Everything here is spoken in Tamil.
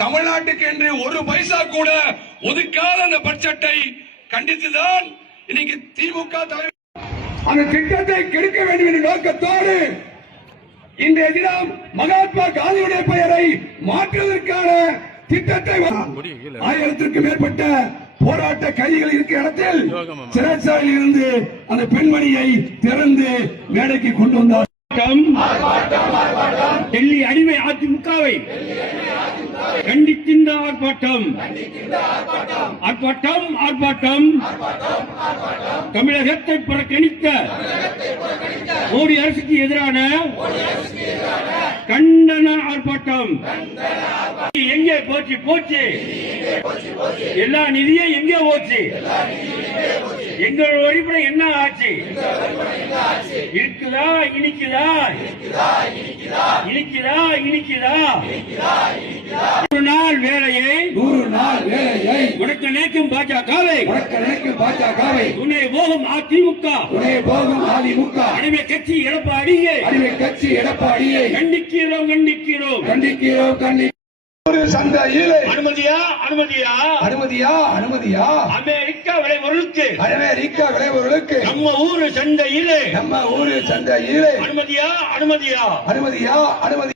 தமிழ்நாட்டுக்கு என்று ஒரு பைசா கூட ஒதுக்காத அந்த பட்ஜெட்டை கண்டித்துதான் இன்னைக்கு திமுக தலைவர் அந்த திட்டத்தை கெடுக்க வேண்டும் என்ற நோக்கத்தோடு இன்றைய தினம் மகாத்மா காந்தியுடைய பெயரை மாற்றுவதற்கான திட்டத்தை 1000க்கும் மேற்பட்ட போராட்ட கைதிகள் இருக்கிற இடத்தில் சிறைச்சாலையில் இருந்து அந்த பெண்மணியை திறந்து மேடைக்கு கொண்டு வந்தார். டெல்லி அடிமை அதிமுகவை கண்டிக்கின்ற ஆர்ப்பாட்டம் ஆர்ப்பாட்டம் ஆர்ப்பாட்டம் தமிழகத்தை புறக்கணித்த மோடி அரசுக்கு எதிரான கண்டன ஆர்ப்பாட்டம். எங்கே போச்சு போச்சு எல்லா நிதியும் எங்கே போச்சு? எங்களோட வழிபட என்ன ஆச்சு? இருக்குதா இனிக்குதா? இனிக்குதா இனிக்குதா? 100 நாள் வேலையை முடக்க நினைக்கும் பாஜகவை துணை போகும் அதிமுக அடிமை கட்சி எடப்பாடியை கண்டிக்கிறோம் கண்டிக்கிறோம் கண்டிக்கிறோம். சந்தையிலே அனுமதியா அனுமதியா அனுமதியா அனுமதியா அமெரிக்கா விளைபொருளுக்கு நம்ம ஊரு சந்தையிலே அனுமதியா அனுமதியா அனுமதியா அனுமதி